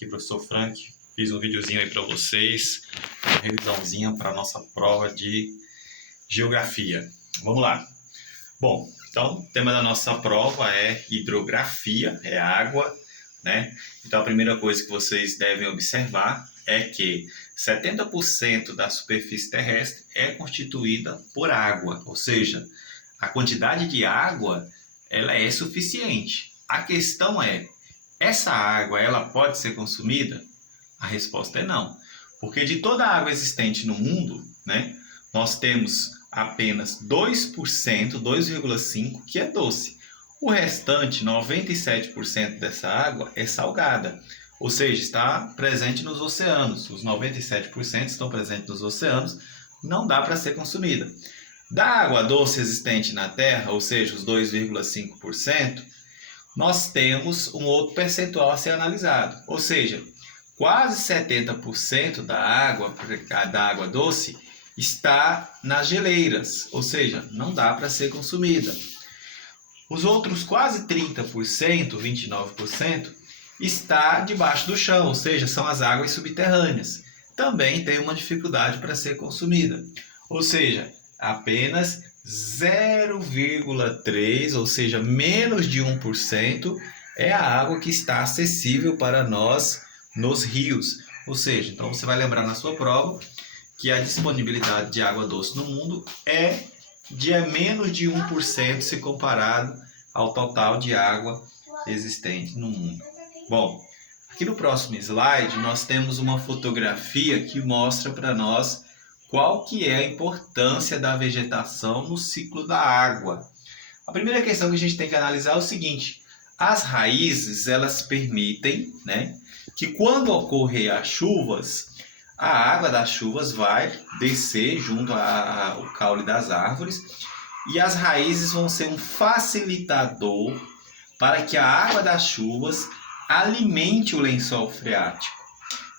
Aqui, professor Frank, fiz um videozinho aí para vocês, uma revisãozinha para a nossa prova de geografia. Vamos lá. Bom, então o tema da nossa prova é hidrografia, é água, né? Então a primeira coisa que vocês devem observar é que 70% da superfície terrestre é constituída por água, ou seja, a quantidade de água ela é suficiente. A questão é, essa água ela pode ser consumida? A resposta é não, porque de toda a água existente no mundo, né, nós temos apenas 2%, 2,5% que é doce. O restante, 97% dessa água é salgada, ou seja, está presente nos oceanos. Os 97% estão presentes nos oceanos, não dá para ser consumida. Da água doce existente na Terra, ou seja, os 2,5%, nós temos um outro percentual a ser analisado, ou seja, quase 70% da água doce está nas geleiras, ou seja, não dá para ser consumida. Os outros quase 30%, 29%, está debaixo do chão, ou seja, são as águas subterrâneas. Também tem uma dificuldade para ser consumida, ou seja, apenas 0,3%, ou seja, menos de 1%, é a água que está acessível para nós nos rios. Ou seja, então você vai lembrar na sua prova que a disponibilidade de água doce no mundo é de menos de 1% se comparado ao total de água existente no mundo. Bom, aqui no próximo slide nós temos uma fotografia que mostra para nós qual que é a importância da vegetação no ciclo da água. A primeira questão que a gente tem que analisar é o seguinte: as raízes elas permitem, né, que quando ocorrer as chuvas, a água das chuvas vai descer junto ao caule das árvores e as raízes vão ser um facilitador para que a água das chuvas alimente o lençol freático.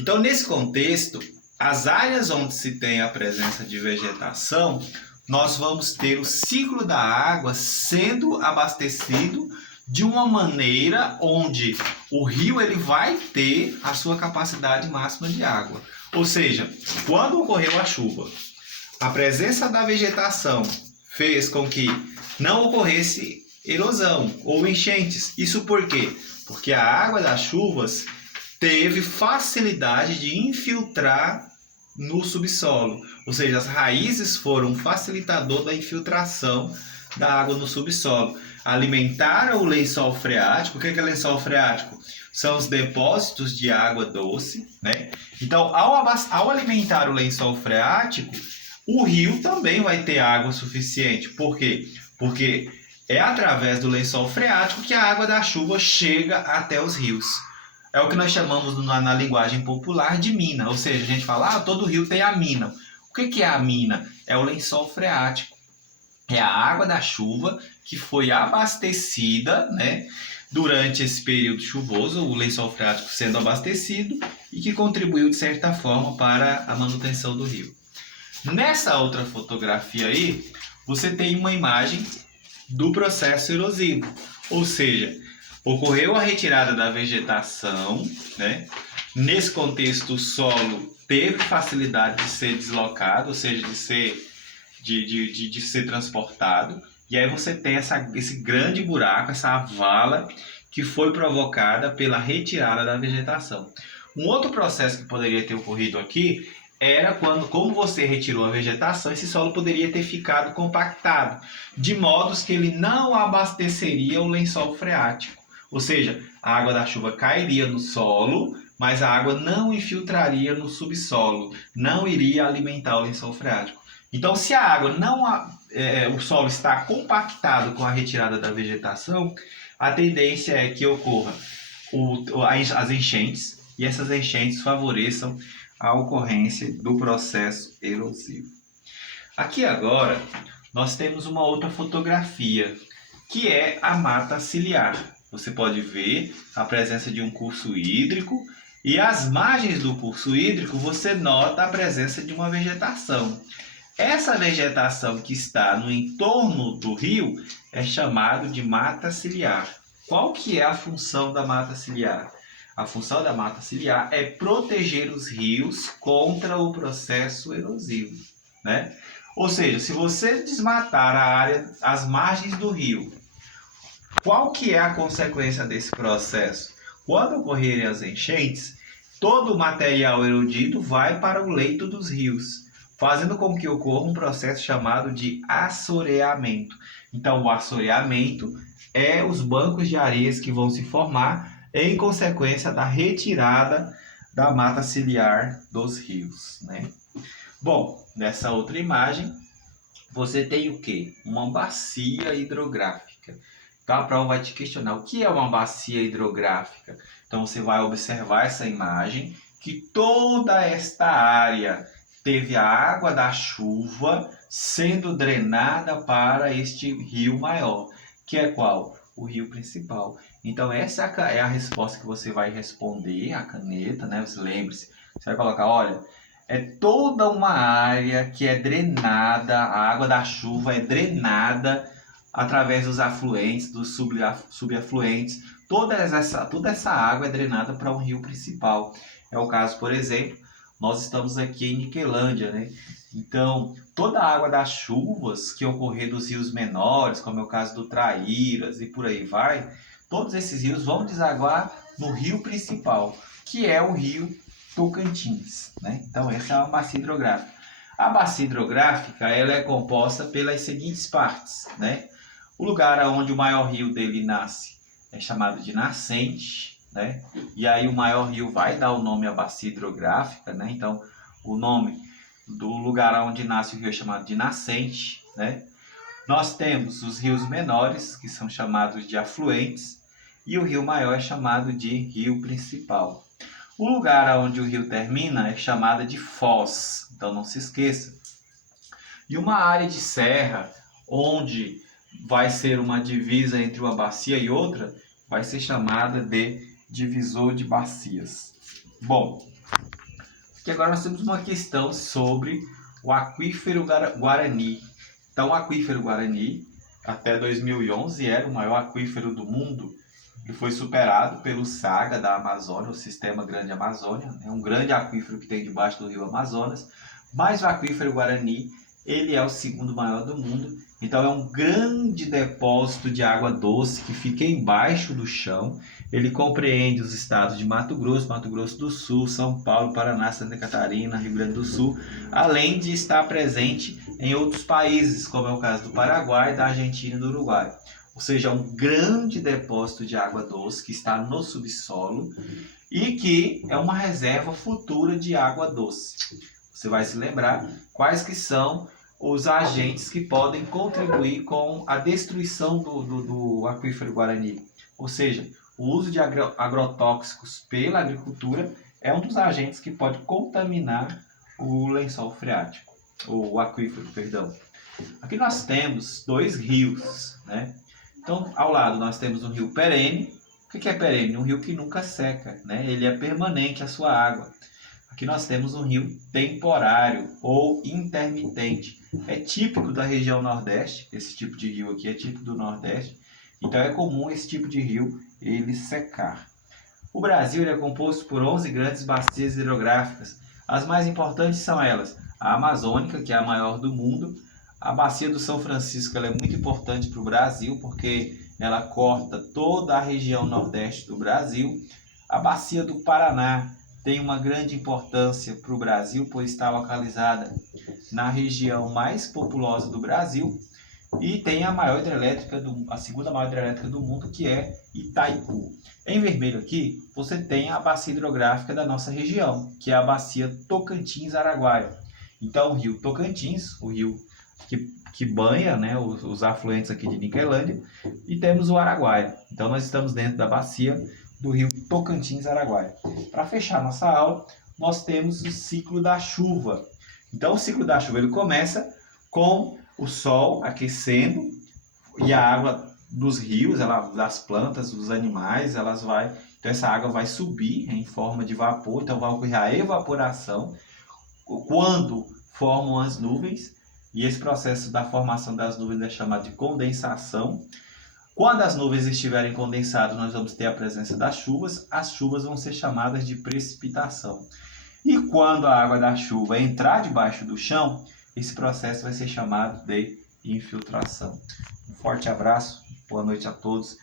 Então, nesse contexto, as áreas onde se tem a presença de vegetação, nós vamos ter o ciclo da água sendo abastecido de uma maneira onde o rio ele vai ter a sua capacidade máxima de água. Ou seja, quando ocorreu a chuva, a presença da vegetação fez com que não ocorresse erosão ou enchentes. Isso por quê? Porque a água das chuvas teve facilidade de infiltrar no subsolo. Ou seja, as raízes foram um facilitador da infiltração da água no subsolo. Alimentaram o lençol freático. O que é lençol freático? São os depósitos de água doce, né? Então, ao alimentar o lençol freático, o rio também vai ter água suficiente. Por quê? Porque é através do lençol freático que a água da chuva chega até os rios. É o que nós chamamos na linguagem popular de mina. Ou seja, a gente fala, todo rio tem a mina. O que é a mina? É o lençol freático. É a água da chuva que foi abastecida, né, durante esse período chuvoso, o lençol freático sendo abastecido e que contribuiu de certa forma para a manutenção do rio. Nessa outra fotografia aí, você tem uma imagem do processo erosivo, ou seja, ocorreu a retirada da vegetação, né? Nesse contexto o solo teve facilidade de ser deslocado, ou seja, de ser transportado, e aí você tem esse grande buraco, essa vala que foi provocada pela retirada da vegetação. Um outro processo que poderia ter ocorrido aqui era como você retirou a vegetação, esse solo poderia ter ficado compactado, de modo que ele não abasteceria o lençol freático. Ou seja, a água da chuva cairia no solo, mas a água não infiltraria no subsolo, não iria alimentar o lençol freático. Então, se a água o solo está compactado com a retirada da vegetação, a tendência é que ocorra as enchentes, e essas enchentes favoreçam a ocorrência do processo erosivo. Aqui agora, nós temos uma outra fotografia, que é a mata ciliar. Você pode ver a presença de um curso hídrico, e às margens do curso hídrico você nota a presença de uma vegetação. Essa vegetação que está no entorno do rio é chamada de mata ciliar. Qual que é a função da mata ciliar? A função da mata ciliar é proteger os rios contra o processo erosivo, né? Ou seja, se você desmatar a área, as margens do rio, qual que é a consequência desse processo? Quando ocorrerem as enchentes, todo o material erodido vai para o leito dos rios, fazendo com que ocorra um processo chamado de assoreamento. Então, o assoreamento é os bancos de areias que vão se formar em consequência da retirada da mata ciliar dos rios, né? Bom, nessa outra imagem, você tem o quê? Uma bacia hidrográfica. Então, a prova vai te questionar o que é uma bacia hidrográfica. Então, você vai observar essa imagem, que toda esta área teve a água da chuva sendo drenada para este rio maior, que é qual? O rio principal. Então, essa é a resposta que você vai responder, a caneta, né? Você lembre-se, você vai colocar, olha, é toda uma área que é drenada, a água da chuva é drenada através dos afluentes, dos subafluentes. Toda essa água é drenada para um rio principal. É o caso, por exemplo, nós estamos aqui em Niquelândia, né? Então, toda a água das chuvas que ocorrer dos rios menores, como é o caso do Traíras e por aí vai, todos esses rios vão desaguar no rio principal, que é o rio Tocantins, né? Então, essa é uma bacia hidrográfica. A bacia hidrográfica, ela é composta pelas seguintes partes, né? O lugar onde o maior rio dele nasce é chamado de nascente, né? E aí o maior rio vai dar o nome à bacia hidrográfica, né? Então, o nome do lugar onde nasce o rio é chamado de nascente, né? Nós temos os rios menores, que são chamados de afluentes, e o rio maior é chamado de rio principal. O lugar onde o rio termina é chamado de foz, então não se esqueça. E uma área de serra, onde vai ser uma divisa entre uma bacia e outra, vai ser chamada de divisor de bacias. Bom, aqui agora nós temos uma questão sobre o aquífero Guarani. Então, o aquífero Guarani, até 2011, era o maior aquífero do mundo. Ele foi superado pelo Saga da Amazônia, o Sistema Grande Amazônia. É um grande aquífero que tem debaixo do rio Amazonas. Mas o aquífero Guarani, ele é o segundo maior do mundo. Então, é um grande depósito de água doce que fica embaixo do chão. Ele compreende os estados de Mato Grosso do Sul, São Paulo, Paraná, Santa Catarina, Rio Grande do Sul, além de estar presente em outros países, como é o caso do Paraguai, da Argentina e do Uruguai. Ou seja, é um grande depósito de água doce que está no subsolo e que é uma reserva futura de água doce. Você vai se lembrar quais que são os agentes que podem contribuir com a destruição do aquífero Guarani. Ou seja, o uso de agrotóxicos pela agricultura é um dos agentes que pode contaminar o lençol freático, ou o aquífero, perdão. Aqui nós temos dois rios, né? Então, ao lado nós temos um rio perene. O que é perene? Um rio que nunca seca, né? Ele é permanente a sua água. Aqui nós temos um rio temporário ou intermitente. É típico da região Nordeste, esse tipo de rio aqui é típico do Nordeste. Então é comum esse tipo de rio ele secar. O Brasil ele é composto por 11 grandes bacias hidrográficas. As mais importantes são elas: a Amazônica, que é a maior do mundo. A bacia do São Francisco ela é muito importante para o Brasil, porque ela corta toda a região Nordeste do Brasil. A bacia do Paraná tem uma grande importância para o Brasil, pois está localizada na região mais populosa do Brasil. E tem a maior hidrelétrica, a segunda maior hidrelétrica do mundo, que é Itaipu. Em vermelho aqui, você tem a bacia hidrográfica da nossa região, que é a bacia Tocantins-Araguaia. Então, o rio Tocantins, o rio que banha, né, os afluentes aqui de Niquelândia, e temos o Araguaia. Então, nós estamos dentro da bacia do rio Tocantins-Araguaia. Para fechar nossa aula, nós temos o ciclo da chuva. Então, o ciclo da chuva ele começa com o sol aquecendo e a água dos rios, das plantas, dos animais, então essa água vai subir em forma de vapor, então vai ocorrer a evaporação quando formam as nuvens, e esse processo da formação das nuvens é chamado de condensação. Quando as nuvens estiverem condensadas, nós vamos ter a presença das chuvas. As chuvas vão ser chamadas de precipitação. E quando a água da chuva entrar debaixo do chão, esse processo vai ser chamado de infiltração. Um forte abraço, boa noite a todos.